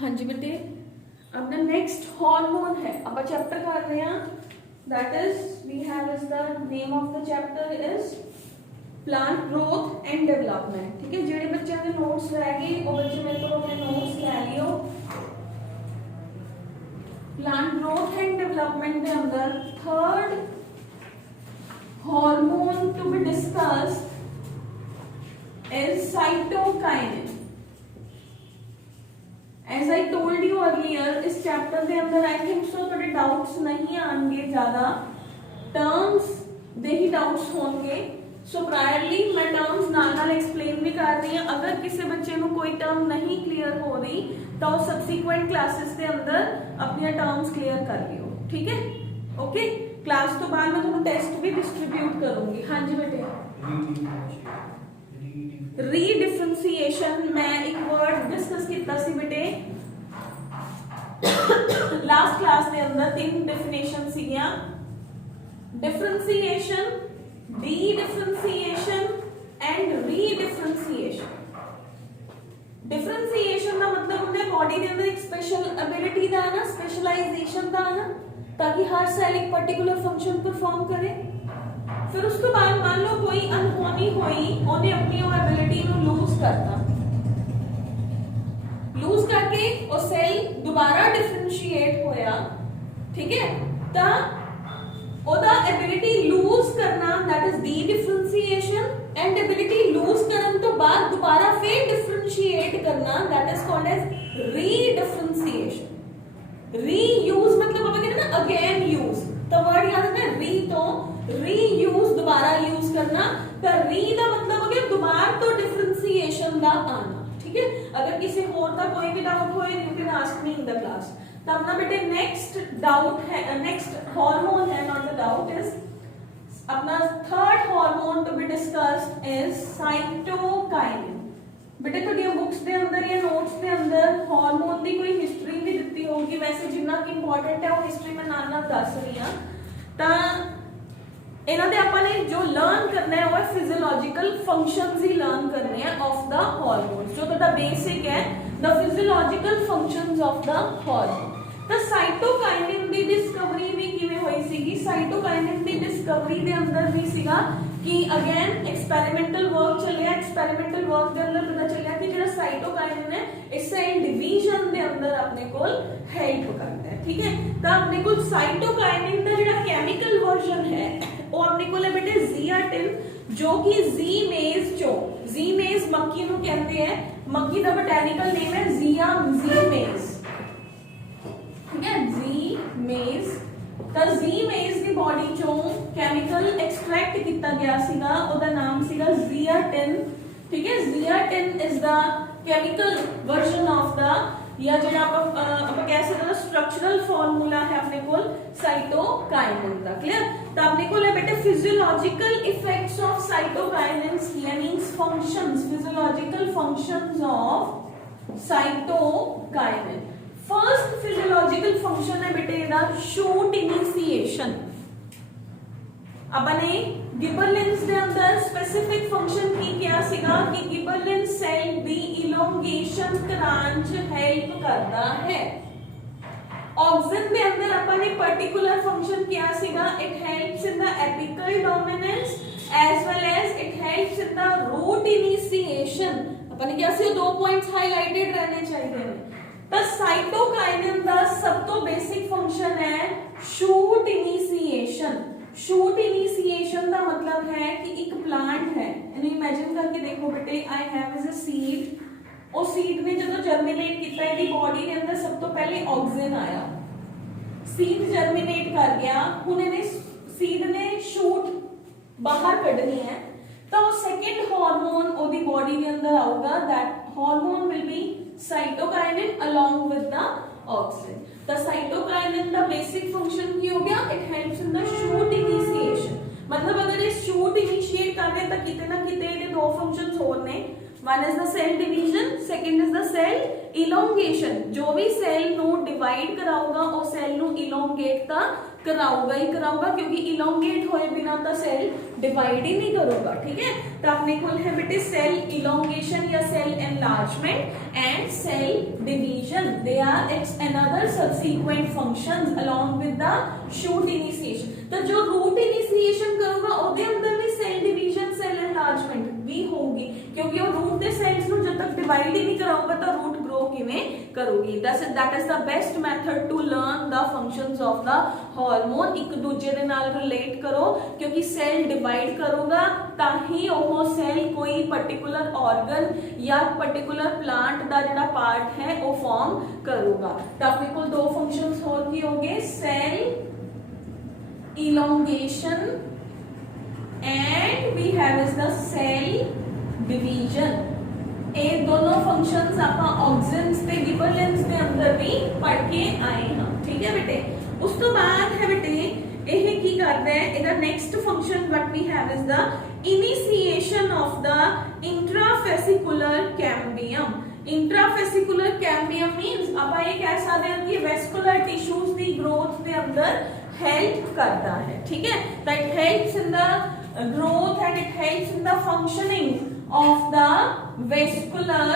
हाँ जी बेटे, अपना नेक्स्ट हार्मोन है, अब चैप्टर कर रहे हैं, that is we have is the name of the chapter is plant growth and development. ठीक है, जेडे बच्चों के नोट्स रह गए वो बच्चे मेरे को अपने नोट्स ले लियो। प्लांट ग्रोथ एंड डेवलपमेंट के अंदर third hormone to be discussed is cytokinin. As I told you earlier, इस चैप्टर के अंदर आई थिंक सो थोड़े डाउट्स नहीं आएंगे, ज्यादा टर्म्स दे ही डाउट्स होंगे। सो प्रायरली मैं टर्म्स नाल एक्सप्लेन भी कर रही हूँ। अगर किसी बच्चे को कोई टर्म नहीं क्लियर हो रही तो सबसीक्वेंट क्लासेस के अंदर अपनी टर्म्स क्लियर कर लियो। ठीक है, ओके। क्लास तो बाद मैं तुम्हें टेस्ट भी डिस्ट्रीब्यूट करूंगी। हाँ जी बेटे, रीडिफरेंशिएशन मैं एक वर्ड डिस्कस किया सी बेटे लास्ट क्लास के अंदर। तीन डेफिनेशन सीगियां, differentiation, dedifferentiation and redifferentiation. Differentiation का मतलब होता बॉडी के अंदर एक स्पेशल एबिलिटी का ना, स्पेशलाइजेशन का ना, ताकि हर सेल एक पर्टिकुलर फंक्शन परफॉर्म करे। फिर उसके बाद मान लो कोई अनहोनी हुई, उन्हें अपनी वो एबिलिटी को लूज करता, लूज करके वो सेल दोबारा डिफरेंशिएट होया। ठीक है, ता ओदा एबिलिटी लूज करना that is dedifferentiation, and ability lose करन तो बाद दोबारा फिर डिफरेंशिएट करना that is called as redifferentiation. Reuse मतलब अब कहते हैं ना अगेन यूज, तो वर्ड याद है री, तो रीयूज दोबारा यूज करना, तो री का मतलब हो गया दोबारा तो डिफरेंशिएशन का आना। ठीक है, अगर किसी और का कोई भी डाउट हो you can ask me in the class. तब ना बेटे नेक्स्ट डाउट है, नेक्स्ट हार्मोन है, नॉट द डाउट, इज अपना third hormone to be discussed is cytokinin. बेटे थोड़ी बुक्स के अंदर या नोट्स के अंदर हार्मोन की कोई हिस्ट्री भी दी होगी, वैसे जिन्ना कि इंपॉर्टेंट है वो हिस्ट्री मैं नाल दस रही हां। ता इन्हां दे आपां ने जो लर्न करना है वो फिजियोलॉजिकल फंक्शंस ही लर्न करने हैं ऑफ द हार्मोन्स, जो दा बेसिक है the physiological functions of the hormone. तो साइटोकाइनिन दी डिस्कवरी भी किवें होई सीगी? साइटोकाइनिन दी डिस्कवरी दे अंदर भी सीगा कि अगेन एक्सपेरिमेंटल वर्क चलिया। एक्सपेरिमेंटल वर्क के अंदर पता चलिया कि जो साइटोकाइनिन है इस सेल डिवीजन दे अंदर अपने को हेल्प करता है। ठीक है, तो अपने को साइटोकाइनिन का जो केमिकल वर्जन है वो अपने को है बेटे जियाटिन, जो कि जी-मेज चो, जी-मेज मक्की नु कहते हैं, मक्की का बोटैनिकल नेम है जी-मेज। ठीक है, जी-मेज, तो जी-मेज की बॉडी चो केमिकल एक्सट्रैक्ट किया गया सीगा, ओदा नाम सीगा जियाटिन। ठीक है, zeatin is the chemical version of the, या जो आप कह सकते हो स्ट्रक्चरल फॉर्मूला है अपने को साइटोकाइनिन का। क्लियर? तो अपने को है बेटे फिजियोलॉजिकल इफेक्ट्स ऑफ साइटोकाइनिन्स यानी functions, physiological functions of cytokinin. First physiological function है बेटे दा शूट इनिशिएशन। अपने गिबरलिंस के अंदर स्पेसिफिक फंक्शन की क्या सीगा कि गिबरलिन सेल दी इलोंगेशन करांच हेल्प करता है। ऑक्सिन के अंदर अपने पर्टिकुलर फंक्शन क्या सीगा? It helps in the apical dominance as well as it helps in the root initiation. अपने क्या सी दो पॉइंट्स हाइलाइटेड रहने चाहिए। तो साइटोकाइनिन का सब तो बेसिक फंक्शन है शूट इनिशिएशन। शूट इनिशिएशन का मतलब है कि एक प्लांट है, इमेजिन करके देखो बेटे, I have is a seed. उस सीड ने जो जर्मिनेट किया है बॉडी के अंदर सब तो पहले ऑक्सीजन आया, सीड जर्मिनेट कर गया, हुण इहने सीड ने शूट बाहर कढनी है, तो सेकंड हार्मोन ओदी बॉडी के अंदर आऊगा, that hormone will be cytokinin along with the oxygen. The cytokinin का बेसिक फंक्शन की हो गया, it helps in the shoot initiation. मतलब अगर ये शूट इनिशिएट कर रहे तो कितने ना कितने ये दो फंक्शंस हो रहे, one is the cell division, second is the cell elongation. जो भी सेल नु डिवाइड कराऊगा वो सेल नु इलोंगेट ता कराऊगा ही कराऊगा, क्योंकि इलोंगेट होए बिना तो सेल डिवाइड ही नहीं करूंगा। ठीक है, तो अपने को है बेटे सेल इलोंगेशन या cell enlargement and cell division, they they are another subsequent functions along with the shoot initiation। तो जो रूट इनिशिएशन करूंगा ਉਹਦੇ ਅੰਦਰ ਵੀ ਸੈਲ ਡਿवीजन ਸੈਲ एनलार्जमेंट ਵੀ ਹੋਊਗੀ, क्योंकि ਉਹ रूट ਦੇ ਸੈਲਸ ਨੂੰ जब तक डिवाइड ही नहीं कराऊंगा तो रूट ग्रो किवें करूगी। that is the best method to learn the functions of the hormone। ਇੱਕ ਦੂਜੇ ਦੇ ਨਾਲ ਰਿਲੇਟ ਕਰੋ, क्योंकि ਸੈਲ ਡਿਵਾਈਡ ਕਰੂਗਾ ਤਾਂ ਹੀ ਉਹ ਸੈਲ ਕੋਈ ਪਾਰਟਿਕੂਲਰ ਆਰਗਨ ਜਾਂ ਪਾਰਟਿਕੂਲਰ ਪਲਾਂਟ ਦਾ ਜਿਹੜਾ ਪਾਰਟ ਹੈ ਉਹ ਫਾਰਮ ਕਰੂਗਾ। ਤਾਂ ਆਪਣੇ ਕੋਲ ਦੋ ਫੰਕਸ਼ਨਸ ਹੋਰ ਕੀ ਹੋਗੇ, cell elongation and we have is the cell division। ਇਹ ਦੋਨੋਂ ਫੰਕਸ਼ਨਸ ਆਪਾਂ ऑक्सिन्स ਤੇ गिबरेलिंस ਦੇ ਅੰਦਰ ਵੀ ਪੜ੍ਹ ਕੇ ਆਏ ਹਾਂ। ਠੀਕ ਹੈ ਬੇਟੇ, ਉਸ ਤੋਂ ਬਾਅਦ ਹੈ ਬੇਟੇ ਇਹ ਕੀ ਕਰਦਾ ਹੈ, ਇਹਦਾ next function what we have is the initiation of the intrafascicular cambium। intrafascicular cambium means ਆਪਾਂ ਇਹ ਕਹਿ ਸਕਦੇ ਹਾਂ ਕਿ vascular tissues ਦੀ growth ਦੇ ਅੰਦਰ हेल्प करता है। ठीक है, that helps in the growth and it helps in the functioning of the vascular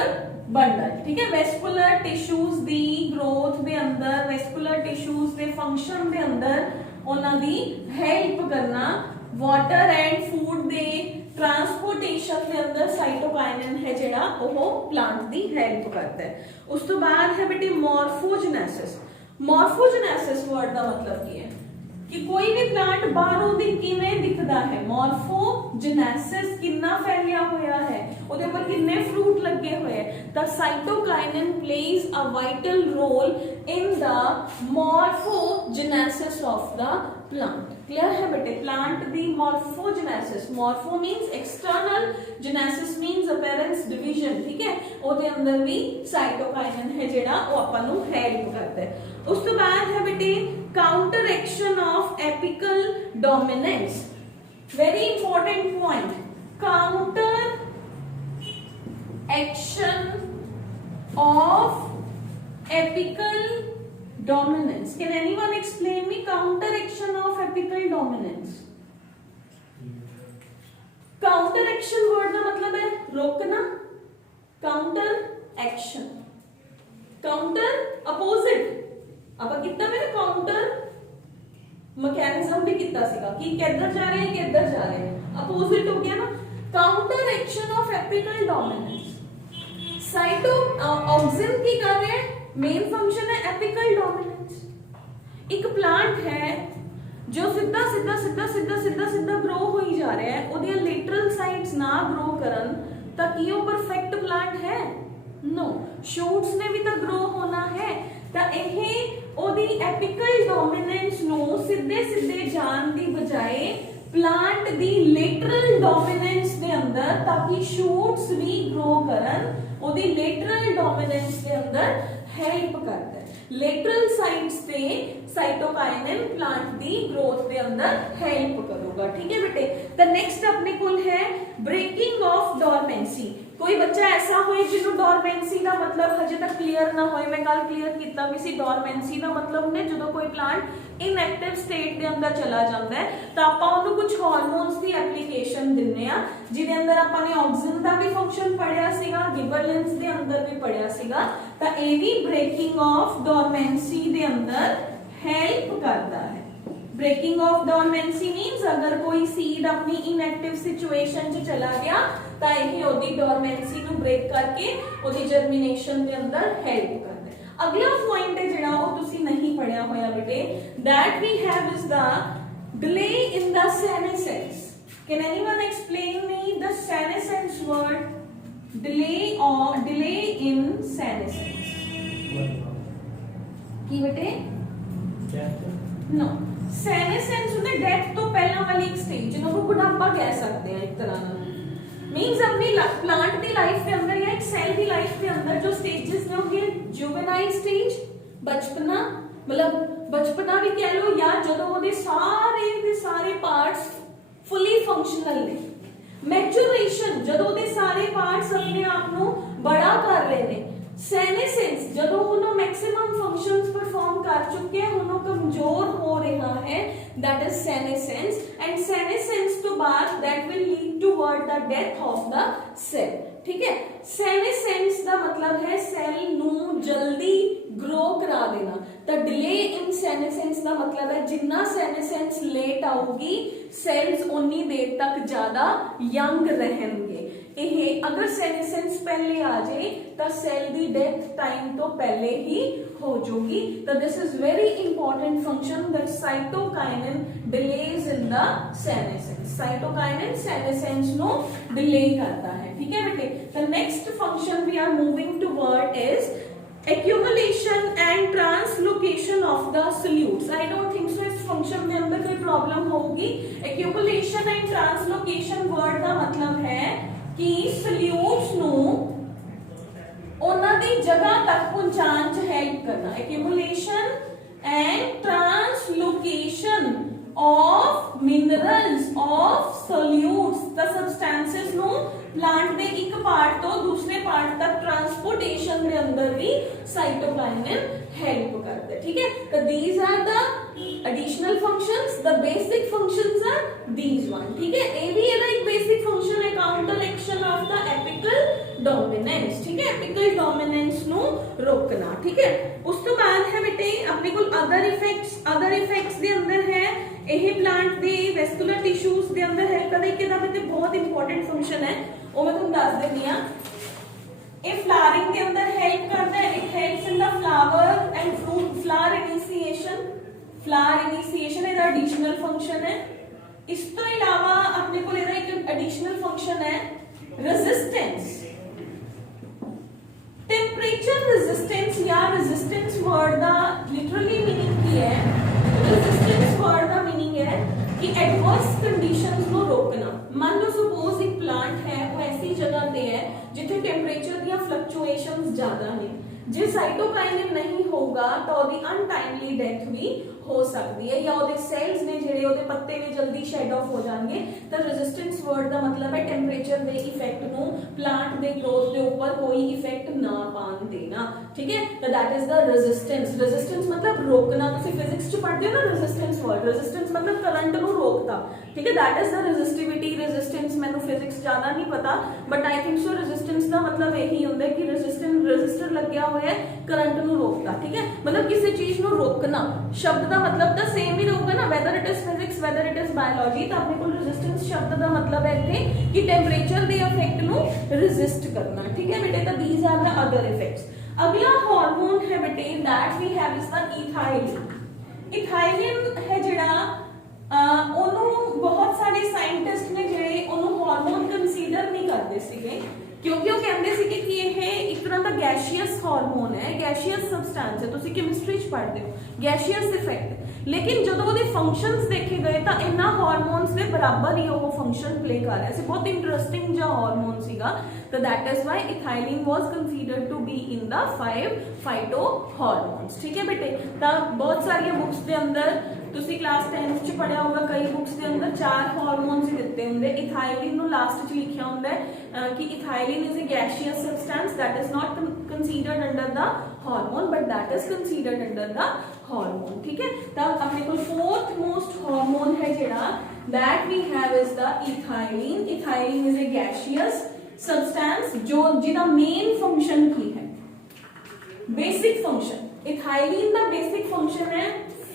bundle। ठीक है, vascular tissues ਦੀ growth ਦੇ ਅੰਦਰ, vascular tissues ਦੇ function ਦੇ ਅੰਦਰ ਉਹਨਾਂ ਦੀ help ਕਰਨਾ, water and food ਦੇ ट्रांसपोर्टेशन ਦੇ ਅੰਦਰ साइटोकाइनिन है ਜਿਹੜਾ ਉਹ ਪਲਾਂਟ ਦੀ हेल्प करता है। ਉਸ ਤੋਂ ਬਾਅਦ ਹੈ ਬੇਟੇ ਮੋਰਫੋਜੇनेसिस। ਮੋਰਫੋਜੇनेसिस वर्ड ਦਾ मतलब ਕੀ ਹੈ कि कोई भी प्लांट बाहरों ਦੀ ਕਿਵੇਂ ਦਿਖਦਾ ਹੈ। ਮੋਰਫੋਜੇनेसिस ਕਿੰਨਾ ਫੈਲਿਆ ਹੋਇਆ ਹੈ, ਉਹਦੇ ਉੱਪਰ ਕਿੰਨੇ ਫਰੂਟ ਲੱਗੇ ਹੋਏ ਹੈ। ਤਾਂ ਸਾਈਟੋਕਾਈਨਿਨ plays a vital role in the morphogenesis of the plant। Clear है बेटे, प्लांट दी morphogenesis, morpho means external, genesis means appearance division। ठीक है, ਉਹਦੇ ਅੰਦਰ ਵੀ ਸਾਈਟੋਕਾਈਨਿਨ ਹੈ ਜਿਹੜਾ ਉਹ ਆਪਾਂ ਨੂੰ ਹੈਲਪ ਕਰਦਾ ਹੈ। ਉਸ ਤੋਂ ਬਾਅਦ ਹੈ ਬੇਟੇ counter action of apical dominance। very important point, counter action of apical dominance। can anyone explain me counter action of apical dominance? counter action word का मतलब है रोकना, counter action, counter opposite। ਆਪਾਂ कितना मेरे counter मैकेनिज्म भी कितना सीगा कि किधर जा रहे हैं किधर जा रहे हैं, opposite हो गया ना। counter action of apical dominance, cyto auxin की कर रहे हैं, मेन फंक्शन है एपिकल डोमिनेंस। एक प्लांट है जो सीधा सीधा सीधा सीधा सीधा सीधा ग्रो हो ही जा रहा है, ਉਹਦੀਆਂ लेटरल साइड्स ना ग्रो करन ਤਾਂ ਕੀ ਉਹ परफेक्ट प्लांट है? नो, शूट्स ने भी ਤਾਂ ग्रो होना है। ਤਾਂ ਇਹ ਉਹਦੀ एपिकल डोमिनेंस ਨੂੰ ਸਿੱਧੇ ਸਿੱਧੇ ਜਾਣ ਦੀ ਬਜਾਏ प्लांट ਦੀ लेटरल डोमिनेंस ਦੇ ਅੰਦਰ ਤਾਂ ਕਿ शूट्स ਵੀ ग्रो ਕਰਨ, ਉਹਦੀ लेटरल डोमिनेंस ਦੇ अंदर हेल्प करता है। लेटरल साइड्स पे साइटोकाइनिन प्लांट दी ग्रोथ ਦੇ अंदर हेल्प करूंगा। ठीक है बेटे, तो नेक्स्ट अपने कोल है ब्रेकिंग ऑफ डोरमेंसी। कोई बच्चा ऐसा होए जिन्हों डोरमेंसी का मतलब हजे तक क्लियर ना होए, मैं कल क्लियर किया भी सी डोरमेंसी का मतलब ने जो कोई प्लांट इनएक्टिव स्टेट के अंदर चला जाता है तो आपां उन्हें कुछ हार्मोन्स की एप्लीकेशन दिन्ने आ, जिहदे अंदर आपां ने ऑक्सिन का भी फंक्शन पढ़िया सीगा, गिबरेलिंस के अंदर भी पढ़िया सीगा। तो ये भी ब्रेकिंग ऑफ डोरमेंसी के अंदर हेल्प करता है। ब्रेकिंग ऑफ डोरमेंसी मींस अगर कोई सीड अपनी इनएक्टिव सिचुएशन च चला गया तो यही ओदी डोरमेंसी नु ब्रेक करके ओदी जर्मिनेशन के अंदर हेल्प करता है। अगला पॉइंट है जिहड़ा वो तुसी नहीं पढ़िया होया बेटे, that we have is the delay in the senescence. Can anyone explain me the senescence word? Delay और डिले इन सेनेसेंस की बेटे? नो, सेनेसेंस होता है डेथ तो पहला वाली एक स्टेज जिन्होंने बुढ़ापा कह सकते हैं एक तरह का। मींस अपनी प्लांट की लाइफ के अंदर या एक सेल की लाइफ के अंदर जो स्टेजेस ने होंगे, जुवेनाइल स्टेज बचपना, मतलब बचपना भी कह लो, या जदों वो सारे पार्ट्स फुली फंक्शनल ने, मैच्योरेशन जदों वो सारे पार्ट्स अपने आप को बड़ा कर रहे हैं, सेनेसेंस जदों उन्होंने मैक्सिमम फंक्शंस परफॉर्म कर चुके हैं, उन्होंने कमजोर हो रहा है, that is senescence. And senescence तो बाद that will lead toward the death of the cell. ठीक है, सेनेसेंस का मतलब है सेल नू जल्दी ग्रो ਤਾਂ ਡਿਲੇ ਇਨ ਸੈਨੇਸੈਂਸ ਦਾ ਮਤਲਬ ਹੈ ਜਿੰਨਾ ਸੈਨੇਸੈਂਸ ਲੇਟ ਆਊਗੀ ਸੈਲਸ ਉਨੀ ਦੇਰ ਤੱਕ ਜ਼ਿਆਦਾ ਯੰਗ ਰਹਿਣਗੇ। ਇਹ ਅਗਰ ਸੈਨੇਸੈਂਸ ਪਹਿਲੇ ਆ ਜਾਏ ਤਾਂ ਸੈਲ ਦੀ ਡੈਥ ਟਾਈਮ ਤੋਂ ਪਹਿਲੇ ਹੀ ਹੋ ਜਾਊਗੀ। ਤਾਂ this is very important function that cytokinin delays in the senescence. Cytokinin senescence नो डिले करता है, ठीक है बेटे। The next function we are moving toward is accumulation and translocation of the solutes। I don't think so इस function में अंदर कोई प्रॉब्लम होगी। accumulation and translocation वर्ड का मतलब है कि solutes नु ਉਹਨਾਂ ਦੀ ਜਗ੍ਹਾ ਤੱਕ ਪਹੁੰਚਾਉਣ ਚ ਹੈਲਪ ਕਰਨਾ। accumulation and translocation of minerals of solutes the substances ਨੂੰ प्लांट ਦੇ ਇੱਕ ਪਾਰਟ ਤੋਂ ਦੂਸਰੇ ਪਾਰਟ ਤੱਕ ट्रांसपोर्टेशन ਦੇ ਅੰਦਰ ਵੀ साइटोकाइनिन हेल्प करता है, ठीक है। तो these are the additional functions, the basic functions are these one, ठीक है। ये भी ਇਹਦਾ ਇੱਕ basic function है counter action of the apical dominance, ठीक है। apical dominance ਨੂੰ ਰੋਕਣਾ, ठीक है। ਉਸ ਤੋਂ ਬਾਅਦ ਹੈ ਬੇਟੇ ਆਪਣੇ ਕੋਲ other effects ਦੇ ਅੰਦਰ ਹੈ ਇਹ ਪਲਾਂਟ ਦੇ ਵੈਸਕੂਲਰ ਟਿਸ਼ੂਜ਼ ਦੇ ਅੰਦਰ ਹੈ ਕਦੇ ਕਿਦਾ ਬੇਟੇ ਬਹੁਤ ਇੰਪੋਰਟੈਂਟ ਫੰਕਸ਼ਨ ਹੈ ਉਹ ਮੈਂ ਤੁਹਾਨੂੰ ਦੱਸ ਦਿੰਦੀ ਆ। ਇਹ ਫਲਾਵਰਿੰਗ ਦੇ ਅੰਦਰ ਹੈਲਪ ਕਰਦਾ ਹੈ। It helps in the flower and fruit flower ਇਨੀਸ਼ੀਏਸ਼ਨ ਇਹਦਾ ਐਡੀਸ਼ਨਲ ਫੰਕਸ਼ਨ ਹੈ। ਇਸ ਤੋਂ ਇਲਾਵਾ ਆਪਣੇ ਕੋਲ ਇਹਦਾ ਇੱਕ ਐਡੀਸ਼ਨਲ ਫੰਕਸ਼ਨ ਹੈ ਰੈਜ਼ਿਸਟੈਂਸ। टेम्परेचर रेजिस्टेंस या रेजिस्टेंस वर्ड का लिटरली मीनिंग की है। रेजिस्टेंस वर्ड का मीनिंग है कि एडवर्स कंडीशंस को रोकना। मान लो सपोज एक प्लांट है वो ऐसी जगह पे है जिथे टेम्परेचर दी फ्लक्चुएशंस ज्यादा ने, जे साइटोकाइनिन नहीं होगा तो ओदी अनटाइमली डेथ भी हो सकती है या ओदे सेल्स ने जेड़े ओदे पत्ते भी जल्दी शेड ऑफ हो जाएंगे। तो रेजिस्टेंस वर्ड का मतलब है टेम्परेचर दे इफेक्ट नु प्लांट दे ग्रोथ दे ऊपर कोई इफेक्ट ना पान देना, ठीक है। तो that is the resistance. Resistance मतलब रोकना। तुसी फिजिक्स च पढ़ते हो ना रेजिस्टेंस वर्ड। रेजिस्टेंस मतलब करंट नु रोकता, ठीक है। That is the resistivity. Resistance मैंने फिजिक्स ज्यादा नहीं पता but I think so resistance का मतलब यही होता है कि रेजिस्टर लग गया हुआ है करंट नु रोकता, ठीक है। मतलब किसी चीज नु रोकना शब्द का मतलब तो सेम ही रहूगा ना whether it is physics whether it is biology. तो अपने को रेजिस्टेंस शब्द का मतलब है इथे कि टेम्परेचर दे इफेक्ट नु रेजिस्ट करना, ठीक है बेटे। तो these are the other effects. अगला हार्मोन है बेटे that we have is the ethylene. Ethylene है जेड़ा ओनू बहुत सारे साइंटिस्ट ने जेड़े ओनू हार्मोन कंसीडर नहीं करते सीगे क्योंकि वो कहते थे कि ये एक तरह का गैशियस हार्मोन है, गैशियस सबसटेंस है। तुसी केमिस्ट्री च पढ़ते हो गैशियस इफेक्ट। लेकिन जदों ओदे फंक्शंस देखे गए तो इन्ना हार्मोन्स दे बराबर ही वो फंक्शन प्ले कर रहा है। बहुत इंटरेस्टिंग जो हार्मोन सीगा। तो that is why ethylene was considered to be in the 5 phytohormones, ठीक है बेटे। तो बहुत सारी बुक्स के अंदर तुसी क्लास 10th च पढ़िया होगा कई बुक्स के अंदर 4 हार्मोन्स ही दिते होंगे। इथाइलिन नु लास्ट च लिखिया होंदा है कि ethylene is a gaseous substance that is not considered under the hormone but that is considered under the hormone, ठीक है। तो अपने को फोर्थ मोस्ट हार्मोन है जेड़ा that we have is the ethylene. Ethylene is a gaseous substance जो जिदा main function की है बेसिक फंक्शन। इथाइलिन का बेसिक फंक्शन है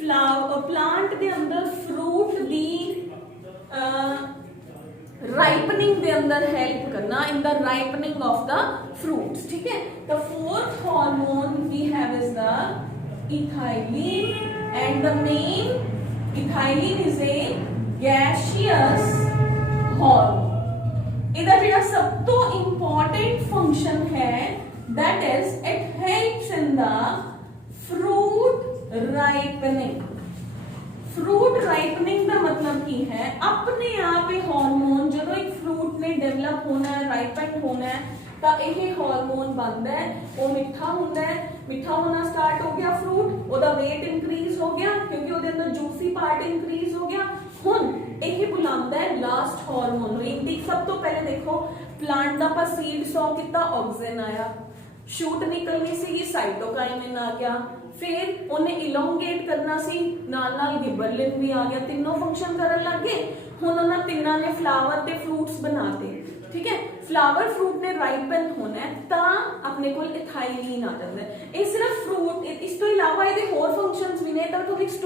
प्लांट के अंदर फ्रूट दी राइपनिंग के अंदर हेल्प करना in the ripening of the fruits, ठीक है। The fourth hormone we have is the ethylene and the main ethylene is a gaseous hormone. इधर जो सब तो इंपॉर्टेंट फंक्शन है that is it helps in the fruit ripening. Fruit ripening का मतलब की है अपने आप ये हार्मोन जो एक फ्रूट ने डेवलप होना है राइपन होना है तो यह हार्मोन बनता है वो मिठा होता है। मिठा होना स्टार्ट हो गया फ्रूट ओदा वेट इंक्रीज हो गया क्योंकि ओदे अंदर जूसी पार्ट इंक्रीज हो गया। हुन यही बुलांदा है लास्ट हार्मोन रीनटेक। सब तो पहले देखो प्लांट दा पर सीड सॉ कितना ऑक्सीजन आया शूट निकलनी सी साइटोकाइनिन आ गया फिर उन्हें इलोंगेट करना सी नाल नाल गिबरलिन भी आ गया। तीनों फंक्शन करन लग गए। हुन उन्हां तिन्नां ने फ्लावर ते फ्रूट्स बनाते, ठीक है। फ्लावर फ्रूट ने राइपन होना है ता अपने कोल इथाइलिन आ जाता है। ये सिर्फ फ्रूट इस तो इलावा ये होर फंक्शन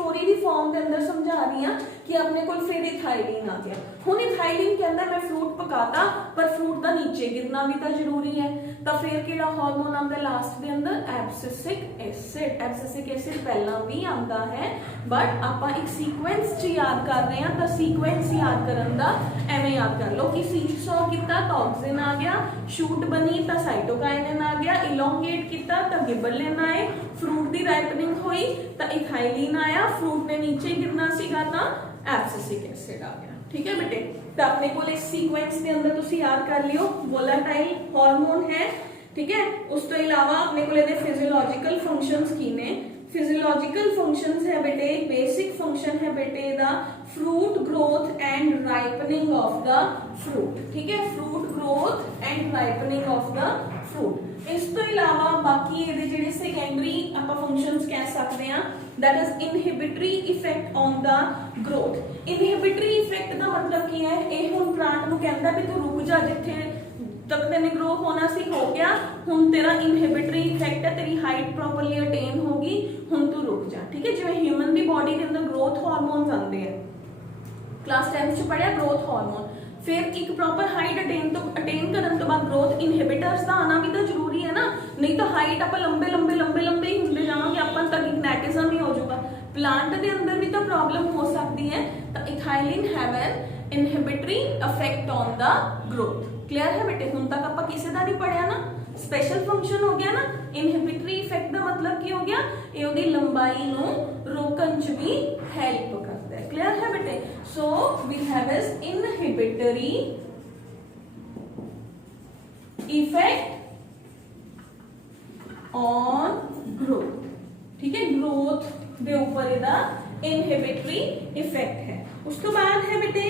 स्टोरी दी फॉर्म दे अंदर समझा रही हां कि अपने कोल फिर इथाइलिन आ गया। हुण इथाइलिन कहंदा मैं फ्रूट पकाता पर फ्रूट दा नीचे गिरना भी तो जरूरी है, तो फिर किहड़ा हार्मोन आंदा लास्ट दे अंदर? Abscisic acid. एब्सिसिक एसिड पहला भी आंदा है, बट आपां एक सीक्वेंस च याद कर रहे हैं, तो सीक्वेंस याद करन दा एवें याद कर लो कि सीसॉ कीता तो ऑक्सिन आ गया, शूट बनी तो साइटोकाइनिन आ गया, इलोंगेट किया तो गिबरलिन आए, फ्रूट की राइपनिंग हुई तो इथाइलिन आया, फ्रूट ने नीचे गिरना सीगा तो एब्सिसिक एसिड आ गया। ठीक है बेटे, तो अपने को इस सीक्वेंस के अंदर तुसी याद कर लियो वोलेटाइल हार्मोन है। ठीक है, उस तो इलावा अपने को इहदे फिजियोलॉजिकल फंक्शंस की ने। फिजियोलॉजिकल फंक्शंस है बेटे, बेसिक फंक्शन है बेटे दा fruit growth and ripening of the fruit. ठीक है, fruit growth and ripening of the fruit. इस तो इलावा बाकी इहदे जिहड़े सेकेंडरी आपां फंक्शंस कह सकते हैं, that is inhibitory effect on the growth. Inhibitory effect का मतलब की है, यह हुण प्लांट नूं कहंदा भी तू रुक जा, जिथे तक तेने ग्रो होना सी हो गया, हुण तेरा इनहिबिटरी इफेक्ट है, तेरी हाइट प्रॉपरली अटेन होगी, हुण तू रुक जा। ठीक है, जिवें ह्यूमन दी बॉडी के अंदर ग्रोथ हार्मोन्स आंदे हैं, क्लास 10th च पढ़िया ग्रोथ हार्मोन, फिर एक प्रॉपर हाइट अटेन करन तो बाद ग्रोथ इनहिबिटर्स का आना भी तो जरूरी है ना, नहीं तो हाइट आप लंबे लंबे लंबे लंबे ही हुंदे जावांगे, अपन तक मैग्नेटिज्म ही हो जाऊगा, प्लांट के अंदर भी तो प्रॉब्लम हो सकती है। तो ethylene have an inhibitory effect on the growth. Clear है बेटे, हुण तक आपां किसे दा नहीं पढ़िया ना, स्पेशल फंक्शन हो गया ना। इनहिबिटरी इफेक्ट का मतलब की हो गया, ये उहदी लंबाई नूं रोकण च भी हेल्प करता है। क्लियर है बेटे, so we have is inhibitory effect on growth. ठीक है, ग्रोथ के ऊपर इहदा इनहिबिटरी इफेक्ट है। उस तो बाद है बेटे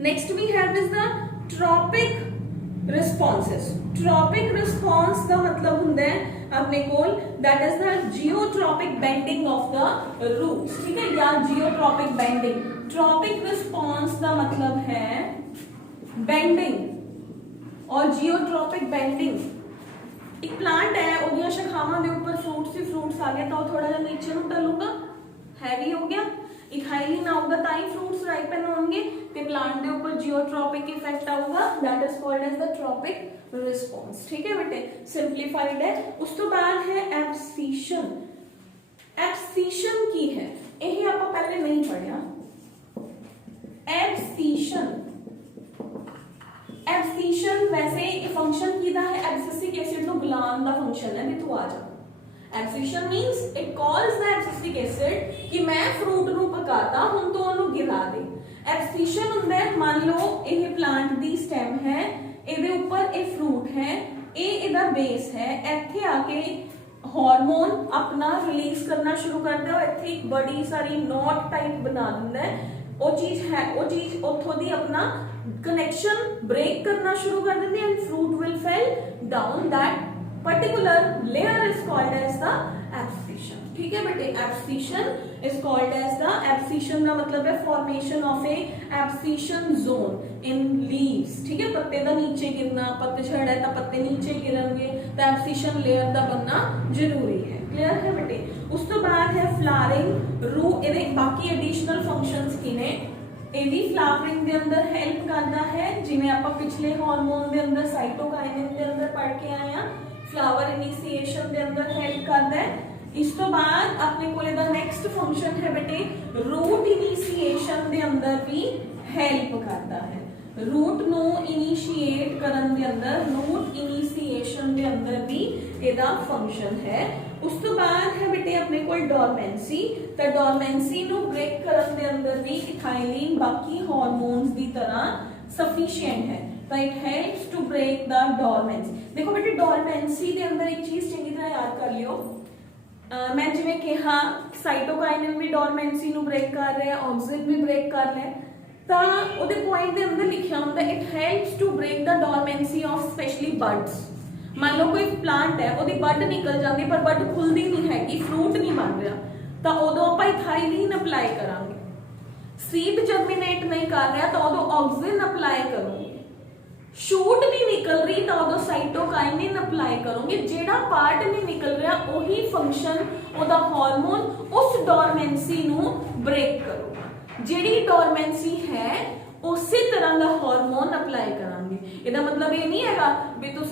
next we have is the tropic responses. Tropic response का मतलब हुंदा है अपने कोल that is the geotropic bending of the roots. ठीक है, या जियोट्रॉपिक बेंडिंग। ट्रॉपिक रिस्पॉन्स का मतलब है बेंडिंग और जियोट्रॉपिक बेंडिंग। एक प्लांट है, ओदियां शाखावां दे ऊपर फ्रूट्स आ गए तो थोड़ा जिहा नीचे नूं टलूगा, हैवी हो गया, इथाइलिन आऊगा ताई फ्रूट्स राइपन होंगे, ते प्लांट के ऊपर जियोट्रॉपिक इफेक्ट आऊगा, that is called as the tropic response. ठीक है बेटे, सिंप्लीफाइड है। उस तो बाद है एब्सिशन। एब्सिशन की है, यही आप पहले नहीं पढ़िया। एब्सिशन, एब्सिशन वैसे फंक्शन कीदा है, एब्सिसिक एसिड नु बुलाण दा फंक्शन है, भी तू आ जा। Abscission means it calls the abscisic acid कि मैं फ्रूट नु पकाता हुण तो ओनु गिरा दे। एब्सिशन हुंदा है, मान लो ये प्लांट दी स्टेम है, ਇਹਦੇ ऊपर ये फ्रूट है, ये ਇਹਦਾ बेस है, ਇੱਥੇ आके हार्मोन अपना रिलीज करना शुरू कर दे, ਇੱਥੇ एक बड़ी सारी नॉट टाइप बना दिंदा है, वो चीज उथों दी अपना कनेक्शन ब्रेक करना शुरू कर देती है, and fruit will fell down, that particular layer is called as the abscission. ठीक है बेटे, abscission is called as the abscission का मतलब है formation of a abscission zone in leaves. ठीक है, पत्ते का नीचे गिरना, पत्तेझड़ है तो पत्ते नीचे गिरेंगे, तो abscission layer का बनना जरूरी है। क्लियर है बेटे। उस तो बाद है फ्लावरिंग रूट, ये बाकी एडिशनल फंक्शंस की ने, ਇਹ ਵੀ फ्लावरिंग ਦੇ ਅੰਦਰ ਹੈਲਪ ਕਰਦਾ ਹੈ, ਜਿਵੇਂ ਆਪਾਂ ਪਿਛਲੇ ਹਾਰਮੋਨ ਦੇ ਅੰਦਰ ਸਾਈਟੋਕਾਈਨਿਨ ਦੇ ਅੰਦਰ ਪੜ ਕੇ ਆਏ ਆ, फ्लावर इनिशिएशन के अंदर हेल्प करता है। इस तो बाद अपने को दा नेक्स्ट फंक्शन है बेटे रूट इनिशिएशन के अंदर भी हेल्प करता है। रूट नो इनिशिएट करन दे अंदर, रूट इनिशिएशन के अंदर भी एदा फंक्शन है। उस तो बाद है बेटे अपने को डोरमेंसी, तो डोरमेंसी नो ब्रेक करन दे अंदर भी इथाइलिन बाकी हार्मोन्स की तरह सफिशिएंट है, तो it helps to break the dormancy. देखो बेटे डोरमेंसी के अंदर एक चीज चंगी तरह याद कर लियो, मैं जिवें कहा साइटोकाइनिन भी डोरमेंसी नु ब्रेक कर रहा है, ऑक्सिन भी ब्रेक कर रहा है, तो ਉਹਦੇ पॉइंट के अंदर लिखा ਹੁੰਦਾ it helps to break the dormancy of specially birds. मान लो कोई प्लांट है, ਉਹਦੀ बड निकल जाती पर बड खुलती नहीं हैगी, फ्रूट नहीं बन रहा, तो उदों ਆਪਾਂ इथाइलिन अप्लाई करांगे। सीड जर्मिनेट नहीं कर रहा तो उदों ऑक्सिन अप्लाई करोगे। शूट नहीं निकल रही तो उदो साइटोकाइनिन अप्लाई करोगे, जेड़ा पार्ट नहीं निकल रहा वही फंक्शन ओदा हार्मोन उस डोरमेंसी नु ब्रेक करूगा। जेड़ी डोरमेंसी है उसी तरह का हार्मोन अप्लाई करांगे। ਇਹਦਾ मतलब ये नहीं हैगा भी तुम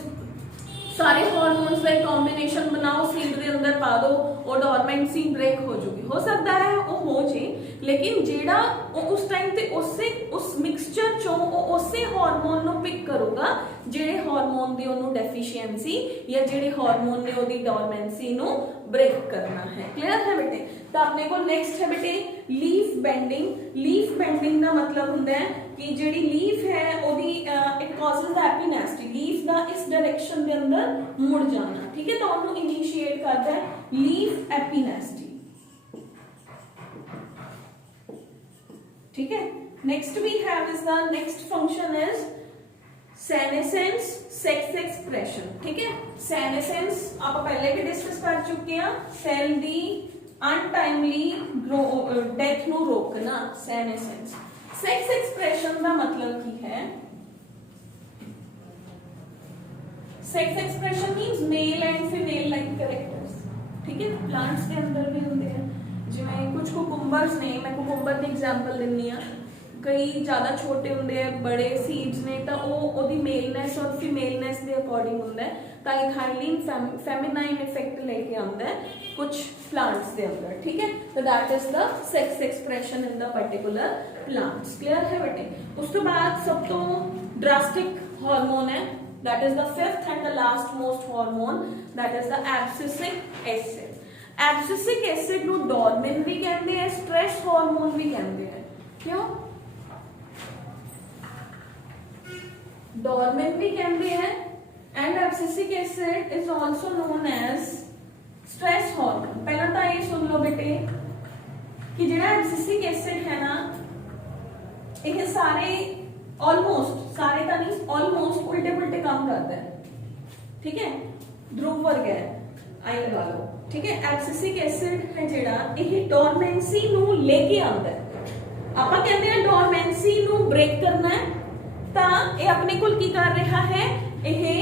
सारे हार्मोन्स का कॉम्बिनेशन बनाओ सीड के अंदर पा दो और डोरमेंसी ब्रेक हो जाएगी। हो सकता है वो हो जाए, लेकिन जेड़ा उस टाइम ते उस मिक्सचर चों उसे हार्मोन नो पिक करूगा जेड़े हार्मोन दी ओनू डेफिशिएंसी या जेड़े हार्मोन ने ओदी डोरमेंसी नो ब्रेक करना है। क्लियर है बेटे? तो अपने को नेक्स्ट है बेटे लीफ बेंडिंग। लीफ बेंडिंग का मतलब होता है कि जेड़ी लीफ है ओदी इट कॉजेस द एपिनेस्टी, लीफ दा इस डायरेक्शन के अंदर मुड़ जाना। ठीक है, तो ओनू इनिशिएट करता है लीफ एपिनेस्टी। ठीक है, next we have is the next function is senescence sex expression. ठीक है, सेनेसेंस आप पहले भी डिस्कस कर चुके हैं, सेल दी अनटाइमली डेथ नु रोकना सेनेसेंस। सेक्स एक्सप्रेशन का मतलब की है, sex expression means male and female like characters. ठीक है, प्लांट्स के अंदर भी होंगे हैं, जिवें कुछ कुकुम्बर्स ने, मैं कुकुम्बर की एग्जांपल दिन्नी आ, कई ज़्यादा छोटे होंगे हैं, बड़े सीड्स ने, तो वो मेलनेस और फीमेलनेस के अकॉर्डिंग होंगे है, तो एक हाईली फेमिनाइन इफेक्ट लेके आता है कुछ प्लांट्स के अंदर। ठीक है, तो that is the sex expression in the particular plants. Clear है बेटे? उस तो बाद सब तो ड्रास्टिक हार्मोन है, that is the fifth and the last most hormone, that is the abscisic acid. Abscisic acid नु डोर्मिन भी कहते हैं, स्ट्रेस हार्मोन भी कहते हैं। क्यों? डोर्मिन भी कहते हैं and abscisic acid is also known as stress hormone. पहला तो ये सुन लो बेटे कि जेड़ा एब्सिसिक एसिड है ना, ये सारे ऑलमोस्ट, सारे तो नहीं, ऑलमोस्ट उल्टे पुल्टे काम करता है। ठीक है, ध्रुव वर्ग है, आई लगा लो। ठीक है, एब्सिसिक एसिड है जेड़ा ये डोरमेंसी नु लेके आंदा है। आपा कहते हैं डोरमेंसी नु ब्रेक करना है, ता ये अपने को की कर रहा है, ये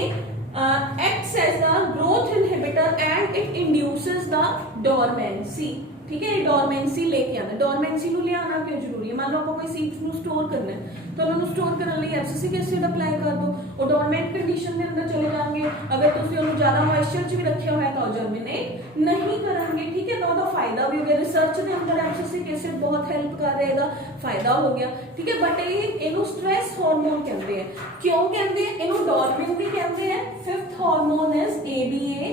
acts as a growth inhibitor and it induces the dormancy। ठीक है, डोरमेंसी लेके आना। डोरमेंसी नु ले आना क्यों जरूरी है? मान लो आपको कोई सीड्स नु स्टोर करना है, तो उन्हें स्टोर करने लिए एब्सिसिक एसिड अप्लाई कर दो, और डोरमेंट कंडीशन के अंदर चले जाएंगे। अगर तुसी उन्हें ज्यादा मॉइस्चर च भी रखे हुआ है तो जर्मिनेट नहीं करेंगे। ठीक है, तो उसका फायदा भी हो गया, रिसर्च के अंदर एब्सिसिक एसिड बहुत हेल्प कर रहेगा, फायदा हो गया। ठीक है, बट ये इनु स्ट्रेस हार्मोन कहते हैं। क्यों कहते हैं? इनु डोरमिन भी कहते हैं। Fifth hormone is ABA,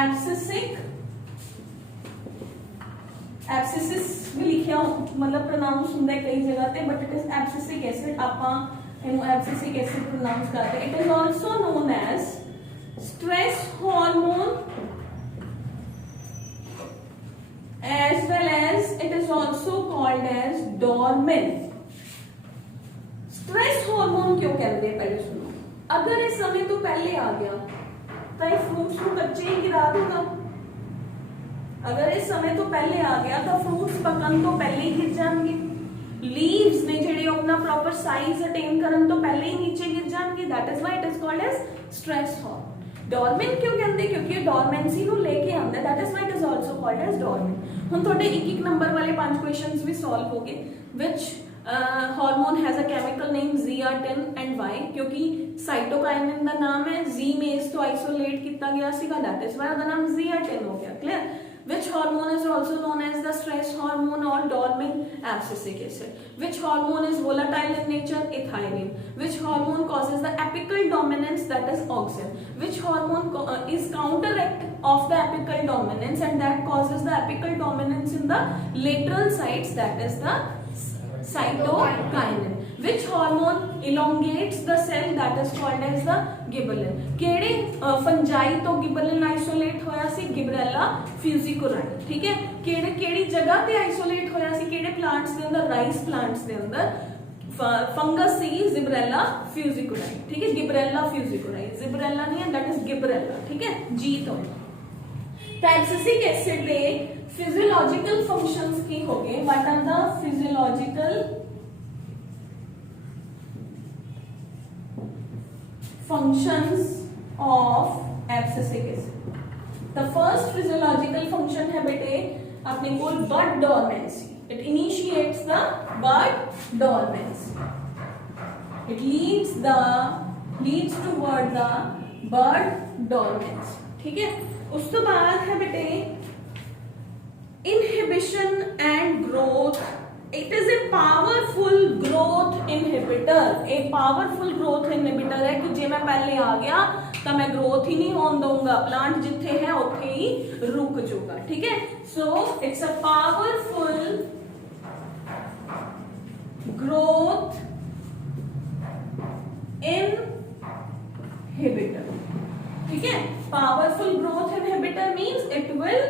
abscisic, abscisis भी लिखा मतलब प्रोनाउंस होता है कई जगह पे, but it is abscisic acid. आपा इनु एब्सिसिक एसिड प्रोनाउंस करते हैं। It is also known as stress hormone as well as it is also called as dormin। Stress hormone क्यों कहते हैं? पहले सुनो, अगर इस समय तो पहले आ गया तो ये फ्रूट्स को कच्चे ही गिरा दूंगा। अगर इस समय तो पहले आ गया तो फ्रूट्स पकन तो पहले ही गिर जाएंगे। लीव्स ने जेडे अपना प्रॉपर साइज अटेन करन तो पहले ही नीचे गिर जाएंगे। That is why it is called as stress hormone. Dormin क्यों कहते हैं? क्योंकि डोरमेंसी नु लेके आंदा है, that is why it is also called as dormin. हुन थोड़े एक-एक नंबर वाले 5 क्वेश्चंस भी सॉल्व हो गए। Which hormone has a chemical name ZR10 and why? क्योंकि साइटोकाइनिन दा नाम है, Z मेज तो आइसोलेट किया गया सीगा, दैट इज व्हाई दा नाम ZR10 हो गया। Clear? Which hormone is also known as the stress hormone or dormin? Abscisic acid. Which hormone is volatile in nature? Ethylene. Which hormone causes the apical dominance? That is auxin. Which hormone is counteract of the apical dominance and that causes the apical dominance in the lateral sides? That is the cytokinin. Which hormone elongates the cell? That is called as the gibberellin. केड़े fungi तो gibberellin isolate होया सी? गिबरेला फ्यूजिकोराई। ठीक है, केड़े केड़ी जगह पे isolate होया सी? केड़े प्लांट्स के अंदर? राइस प्लांट्स के अंदर फंगस सी जिब्रेला फ्यूजिकोराई। ठीक है, गिबरेला फ्यूजिकोराई, जिब्रेला नहीं है, दैट इज गिबरेला। ठीक है, जी तो एब्सिसिक एसिड दे फिजियोलॉजिकल फंक्शंस की हो गए। What are the physiological functions of abscisic acid. The first physiological function है बेटे अपने को bud dormancy. It initiates the bud dormancy. It leads toward the bud dormancy. ठीक है, उस तो बाद है बेटे inhibition and growth. It is a powerful growth inhibitor. एक powerful growth inhibitor है कि जे मैं पहले आ गया तो मैं ग्रोथ ही नहीं होने दूंगा, प्लांट जिथे है उथे ही रुक जाऊगा. ठीक है, so it's a powerful growth inhibitor. ठीक है, powerful growth inhibitor means it will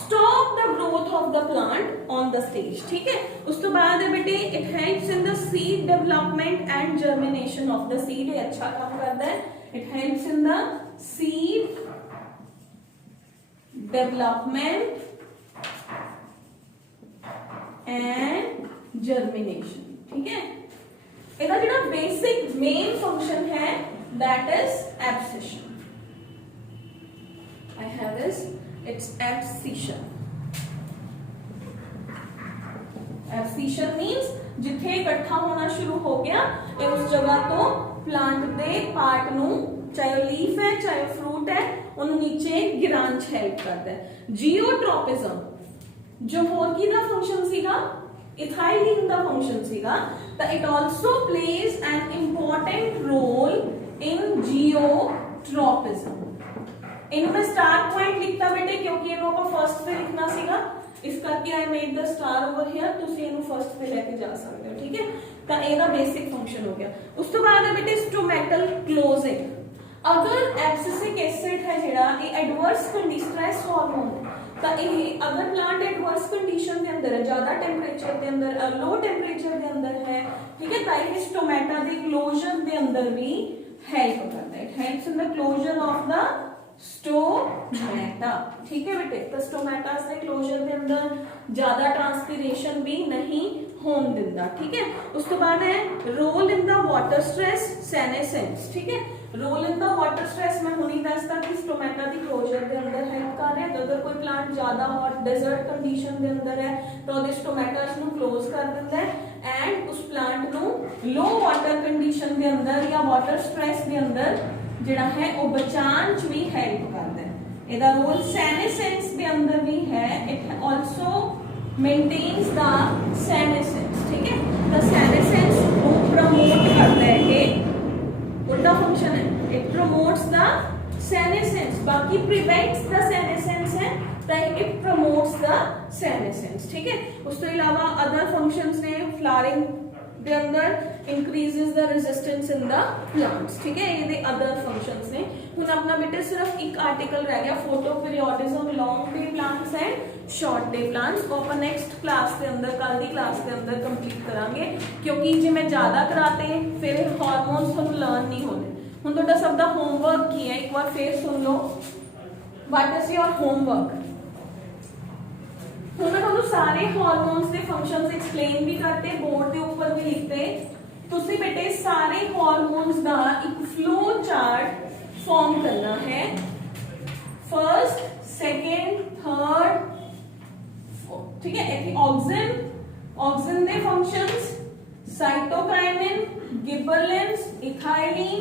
stop the growth of the plant on the stage. ठीक है, उस तो बाद है बेटे it helps in the seed development and germination of the seed. अच्छा काम करता है. It helps in the seed development and germination. ठीक है, इसका जो बेसिक मेन फंक्शन है that is abscission. I have this. It's abscission. Abscission means जिथे इकट्ठा होना शुरू हो गया उस जगह तो प्लांट दे पार्ट नू, चाहे लीफ है चाहे फ्रूट है, उन्हें नीचे गिरान च हेल्प करता है. जियोट्रोपिज्म जो होर की दा फंक्शन सीगा, इथाइलिन दा फंक्शन सीगा, तो it also plays an important role in geotropism. इन्हें मैं स्टार पॉइंट लिखता बेटे क्योंकि इन्हों को फर्स्ट पे लिखना सीगा, इस करके I made the star over here. तुसी इन्हों फर्स्ट पे लेके जा सकते हो. ठीक है, तो ਇਹਦਾ बेसिक फंक्शन हो गया. उस तो बाद है बेटे स्टोमेटल क्लोजिंग. अगर एब्सिसिक एसिड है जेड़ा ये एडवर्स स्ट्रेस हार्मोन, तो ये अगर प्लांट एडवर्स कंडीशन के अंदर है, ज्यादा टेंपरेचर के अंदर, लो टेंपरेचर के अंदर है, ठीक है, तो ये स्टोमेटा के क्लोजर के अंदर भी हेल्प करता है. It helps in the closure of the stomata. ठीक है बेटे, तो स्टोमेटा से क्लोजर के अंदर ज्यादा ट्रांसपीरेशन भी नहीं होने देता. ठीक है, उस तो बाद है role in the water stress senescence. ठीक है, role in the water stress मैं हुनी दसता कि स्टोमेटा की क्लोजर के अंदर हेल्प कर रहा है. तो अगर कोई प्लांट ज्यादा हॉट डेजर्ट कंडीशन के अंदर है तो ਉਹਦੇ स्टोमेटास ਨੂੰ क्लोज कर ਦਿੰਦਾ है एंड उस प्लांट ਨੂੰ लो वाटर कंडीशन के अंदर या वाटर स्ट्रेस के अंदर ਜਿਹੜਾ है वो बचान च भी हेल्प करता है. ਇਹਦਾ रोल सेनेसेंस के अंदर भी है. It also maintains the senescence. ठीक है, तो सेनेसेंस को प्रमोट करता है. ये उल्टा फंक्शन है. इट प्रमोट्स द सेनेसेंस, बाकी प्रिवेंट्स द सेनेसेंस है, तो इट प्रमोट्स द सेनेसेंस. ठीक है, उस तो अलावा अदर फंक्शंस ने फ्लावरिंग के अंदर increases the resistance in the plants. ठीक है, ये अदर फंक्शंस ने. हुन अपना बेटे सिर्फ एक आर्टिकल रह गया, photo periodism long day plants and short day plants. को अपन नेक्स्ट क्लास के अंदर, कल की क्लास के अंदर कंप्लीट करांगे, क्योंकि जे मैं ज्यादा कराते फिर हार्मोन्स तुहानू लर्न नहीं होने. हुन तुहाडा सब दा होमवर्क की है, एक बार फिर सुन लो. What is your homework? हुन मैं तुहानू सारे हार्मोन्स के फंक्शंस एक्सप्लेन भी करते, बोर्ड के ऊपर भी लिखते. तुसी बेटे सारे हार्मोन्स का एक फ्लो चार्ट फॉर्म करना है. फर्स्ट, सेकेंड, थर्ड, ठीक है. ऑक्सिन के functions, cytokinin, gibberellins, ethylene,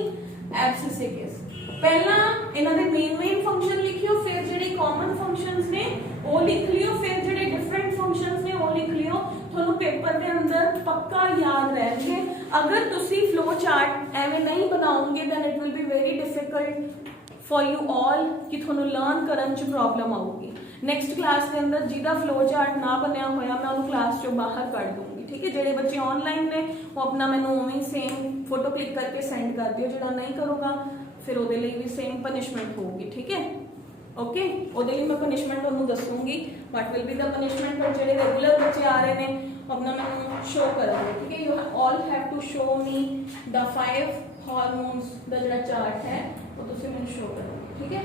abscisic acid. पहला इन्हां दे मेन फंक्शन लिखियो, फिर जेडे कॉमन फंक्शंस ने वो लिख लियो, फिर जेडे डिफरेंट फंक्शंस ने वो लिख लियो. ਤੁਹਾਨੂੰ पेपर के अंदर पक्का याद रहेंगे. अगर तुसी फ्लो चार्ट एवं नहीं बनाओगे then it will be very difficult for you all कि ਤੁਹਾਨੂੰ लर्न करन च प्रॉब्लम आऊगी. नेक्स्ट क्लास के अंदर जिहदा फ्लो चार्ट ना बनया होया मैं उन्हें क्लास चो बाहर कढ़ दूंगी. ठीक है, जेडे बच्चे ऑनलाइन ने वो अपना मैनू उवें सेम फोटो क्लिक करके सेंड कर दियो. जिहड़ा नहीं करूँगा फिर ਉਹਦੇ ਲਈ भी सेम पनिशमेंट होगी. ठीक है, ओके, ਉਹਦੇ ਲਈ मैं पनिशमेंट ਤੁਹਾਨੂੰ ਦੱਸੂਗੀ. What will be the punishment. पर ਜਿਹੜੇ रेगुलर बच्चे आ रहे हैं अपना मैनू शो करेंगे. ठीक है, you all have to show me the 5 hormones का जो चार्ट है वो तुम मैनू शो करोगे. ठीक है.